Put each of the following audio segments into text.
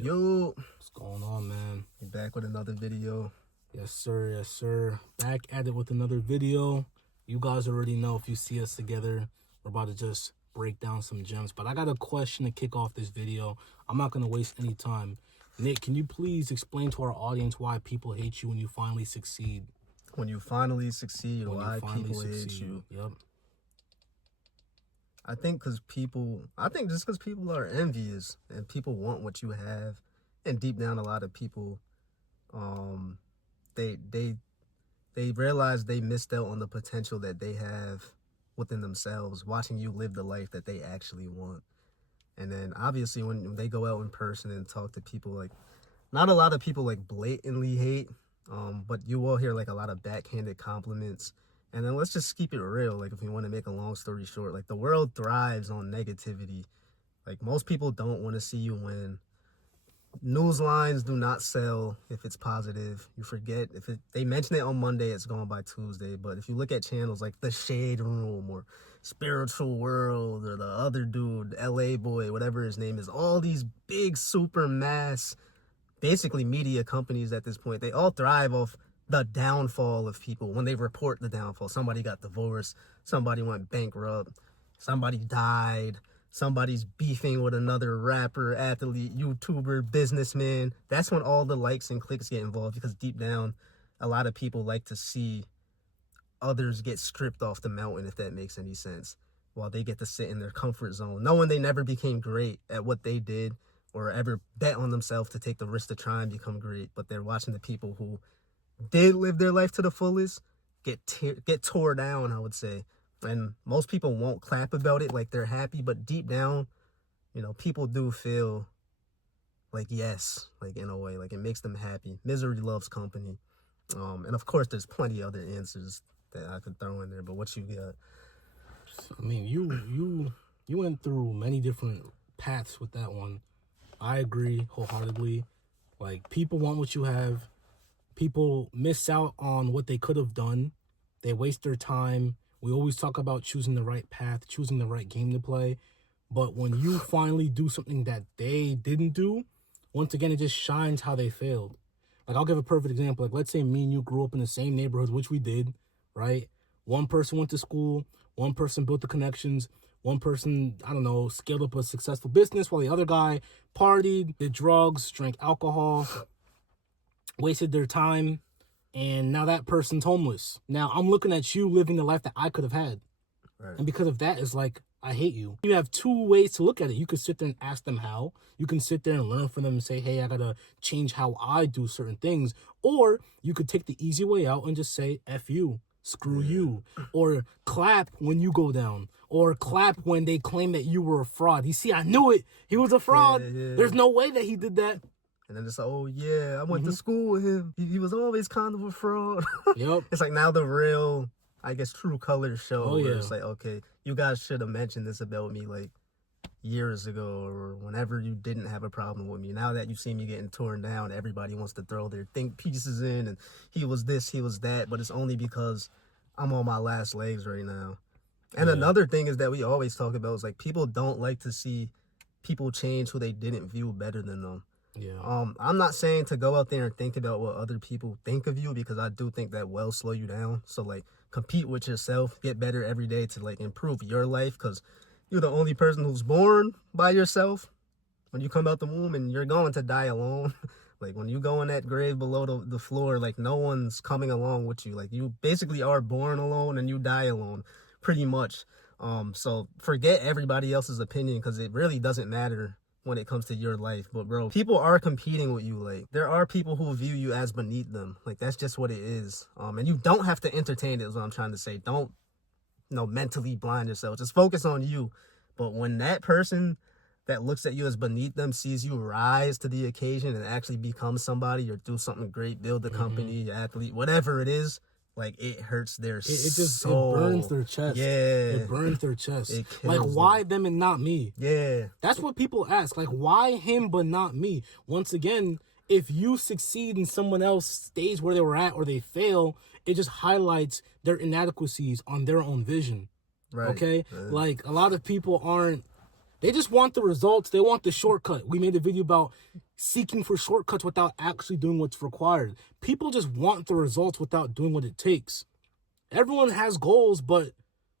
Yo, What's going on, man? you're back with another video. Yes, sir. Yes, sir. Back at it with another video. You guys already know if you see us together, we're about to just break down some gems. But I got a question to kick off this video. I'm not going to waste any time. Nick, can you please explain to our audience why people hate you when you finally succeed? When you finally succeed, why people hate you? Yep. I think just because people are envious and people want what you have, and deep down, a lot of people, they realize they missed out on the potential that they have within themselves, watching you live the life that they actually want. And then obviously when they go out in person and talk to people, like, not a lot of people like blatantly hate, but you will hear like a lot of backhanded compliments. And then let's just keep it real. Like, if you want to make a long story short, like, the world thrives on negativity. Like, most people don't want to see you win. News lines do not sell if it's positive. You forget they mention it on Monday, it's gone by Tuesday. But if you look at channels like The Shade Room or Spiritual World or the other dude, LA Boy, whatever his name is, all these big super mass, basically media companies at this point, they all thrive off the downfall of people. When they report the downfall, somebody got divorced, somebody went bankrupt, somebody died, somebody's beefing with another rapper, athlete, YouTuber, businessman. That's when all the likes and clicks get involved, because deep down, a lot of people like to see others get stripped off the mountain, if that makes any sense, while they get to sit in their comfort zone, knowing they never became great at what they did or ever bet on themselves to take the risk to try and become great. But they're watching the people who did live their life to the fullest get tore down, I would say. And most people won't clap about it like they're happy, but deep down, you know, people do feel like, yes, like, in a way, like, it makes them happy. Misery loves company. And of course there's plenty of other answers that I could throw in there, but what you got? I mean, you went through many different paths with that one. I agree wholeheartedly. Like, people want what you have. People miss out on what they could have done. They waste their time. We always talk about choosing the right path, choosing the right game to play. But when you finally do something that they didn't do, once again, it just shines how they failed. Like, I'll give a perfect example. Like, let's say me and you grew up in the same neighborhood, which we did, right? One person went to school, one person built the connections, one person, I don't know, scaled up a successful business, while the other guy partied, did drugs, drank alcohol, wasted their time, and now that person's homeless. Now I'm looking at you living the life that I could have had. Right. And because of that, it's like, I hate you. You have two ways to look at it. You could sit there and ask them how. You can sit there and learn from them and say, hey, I gotta change how I do certain things. Or you could take the easy way out and just say, F you, screw you. Or clap when you go down. Or clap when they claim that you were a fraud. You see, I knew it. He was a fraud. Yeah. There's no way that he did that. And then it's like, oh yeah, I went to school with him. He was always kind of a fraud. Yep. It's like, now the real, I guess, true colors show. Oh, where yeah. It's like, okay, you guys should have mentioned this about me like years ago, or whenever you didn't have a problem with me. Now that you see me getting torn down, everybody wants to throw their think pieces in, and he was this, he was that, but it's only because I'm on my last legs right now. And another thing is that we always talk about is, like, people don't like to see people change who they didn't view better than them. Yeah. I'm not saying to go out there and think about what other people think of you, because I do think that will slow you down. So, like, compete with yourself, get better every day to, like, improve your life, because you're the only person who's born by yourself when you come out the womb, and you're going to die alone. Like, when you go in that grave below the floor, like, no one's coming along with you. Like, you basically are born alone and you die alone, pretty much. So forget everybody else's opinion, because it really doesn't matter when it comes to your life. But bro, people are competing with you. Like, there are people who view you as beneath them. Like, that's just what it is. And you don't have to entertain it, is what I'm trying to say. Don't, mentally blind yourself. Just focus on you. But when that person that looks at you as beneath them sees you rise to the occasion and actually become somebody, or do something great, build a company, athlete, whatever it is, like, it hurts their soul. It burns their chest. Yeah. It burns their chest. It Like, kills why them and not me? Yeah. That's what people ask. Like, why him but not me? Once again, if you succeed and someone else stays where they were at, or they fail, it just highlights their inadequacies on their own vision. Right. Okay? Like, a lot of people they just want the results. They want the shortcut. We made a video about seeking for shortcuts without actually doing what's required. People just want the results without doing what it takes. Everyone has goals, but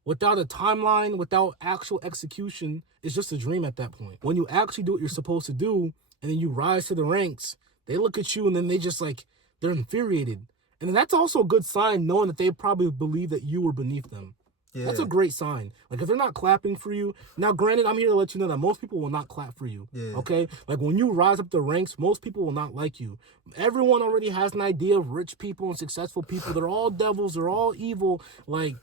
without a timeline, without actual execution, it's just a dream at that point. When you actually do what you're supposed to do, and then you rise to the ranks, they look at you and then they just like, they're infuriated. And that's also a good sign, knowing that they probably believe that you were beneath them. Yeah. That's a great sign. Like, if they're not clapping for you, now granted, I'm here to let you know that most people will not clap for you. Yeah. Okay? Like, when you rise up the ranks, most people will not like you. Everyone already has an idea of rich people and successful people. They're all devils. They're all evil. Like,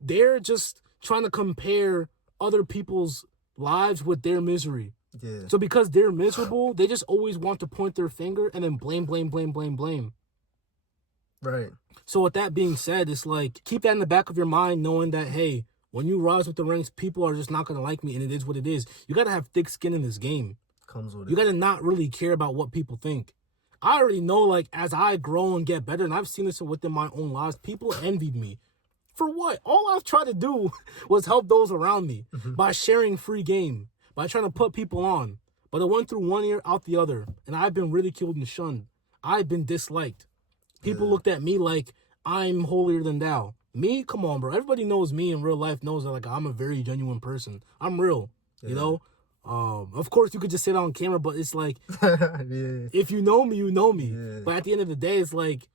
they're just trying to compare other people's lives with their misery. Yeah. So because they're miserable, they just always want to point their finger and then blame. Right. So with that being said, it's like, keep that in the back of your mind, knowing that, hey, when you rise with the ranks, people are just not going to like me, and it is what it is. You got to have thick skin in this game. Comes with You it. got to not really care about what people think. I already know, like, as I grow and get better, and I've seen this within my own lives, people envied me. For what? All I've tried to do was help those around me by sharing free game, by trying to put people on. But it went through one ear, out the other, and I've been ridiculed and shunned. I've been disliked. People looked at me like I'm holier than thou. Me? Come on, bro. Everybody knows me in real life, knows that, like, I'm a very genuine person. I'm real, you know? Of course, you could just sit on camera, but it's like, Yeah. if you know me, you know me. Yeah. But at the end of the day, it's like,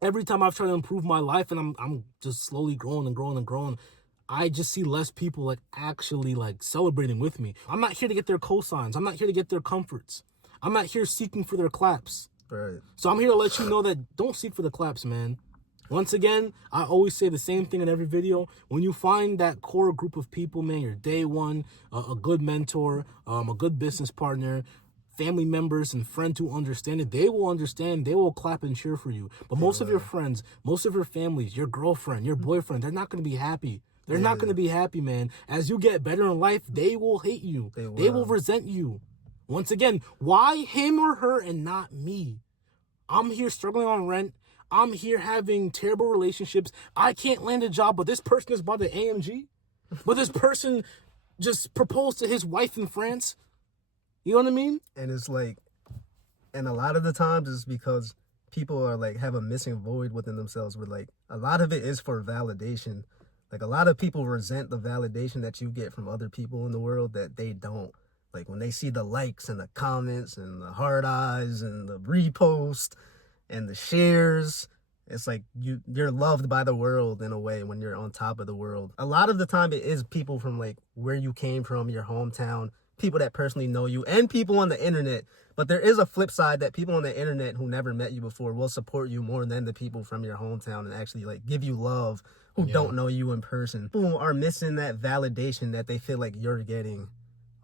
every time I've tried to improve my life and I'm just slowly growing, I just see less people, like, actually, like, celebrating with me. I'm not here to get their cosigns. I'm not here to get their comforts. I'm not here seeking for their claps. Right. So I'm here to let you know that don't seek for the claps, man. Once again, I always say the same thing in every video. When you find that core group of people, man, your day one, a good mentor, a good business partner, family members and friends who understand it, they will understand. They will clap and cheer for you. But most of your friends, most of your families, your girlfriend, your boyfriend, they're not going to be happy. They're not going to be happy, man. As you get better in life, they will hate you. They will resent you. Once again, why him or her and not me? I'm here struggling on rent. I'm here having terrible relationships. I can't land a job, but this person has bought an AMG. But this person just proposed to his wife in France. You know what I mean? And it's like, and a lot of the times it's because people are like, have a missing void within themselves where, like, a lot of it is for validation. Like, a lot of people resent the validation that you get from other people in the world that they don't. Like, when they see the likes and the comments and the hard eyes and the repost and the shares, it's like you're loved by the world in a way when you're on top of the world. A lot of the time it is people from, like, where you came from, your hometown, people that personally know you, and people on the internet. But there is a flip side that people on the internet who never met you before will support you more than the people from your hometown and actually, like, give you love who don't know you in person. People are missing that validation that they feel like you're getting.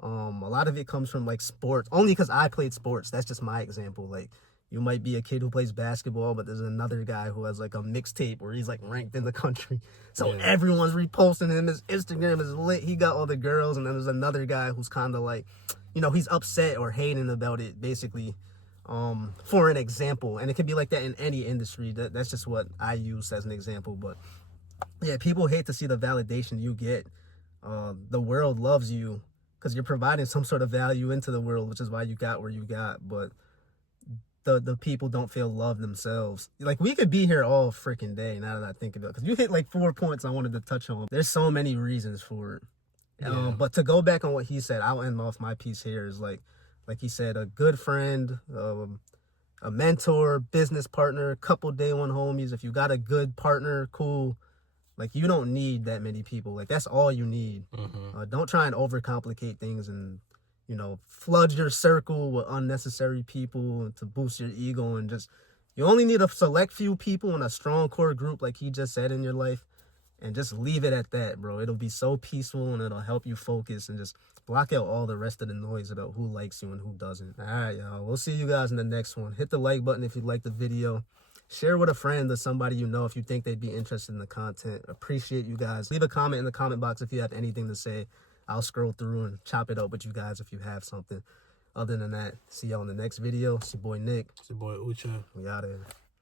A lot of it comes from, like, sports, only because I played sports. That's just my example. Like, you might be a kid who plays basketball, but there's another guy who has, like, a mixtape where he's, like, ranked in the country. So everyone's reposting him. His Instagram is lit. He got all the girls. And then there's another guy who's kind of like, you know, he's upset or hating about it, basically, for an example. And it can be like that in any industry. That's just what I use as an example. But, yeah, people hate to see the validation you get. The world loves you because you're providing some sort of value into the world, which is why you got where you got. But the people don't feel love themselves. Like, we could be here all freaking day now that I think of it, because you hit like 4 points I wanted to touch on. There's so many reasons for it. But to go back on what he said, I'll end off my piece here, is like he said, a good friend, a mentor, business partner, couple day one homies. If you got a good partner, cool. Like, you don't need that many people. Like, that's all you need. Don't try and overcomplicate things and, you know, flood your circle with unnecessary people to boost your ego. And just, you only need a select few people and a strong core group, like he just said, in your life. And just leave it at that, bro. It'll be so peaceful and it'll help you focus and just block out all the rest of the noise about who likes you and who doesn't. All right, y'all. We'll see you guys in the next one. Hit the like button if you like the video. Share with a friend or somebody you know if you think they'd be interested in the content. Appreciate you guys. Leave a comment in the comment box if you have anything to say. I'll scroll through and chop it up with you guys if you have something. Other than that, see y'all in the next video. It's your boy Nick. It's your boy Ucha. We out of here.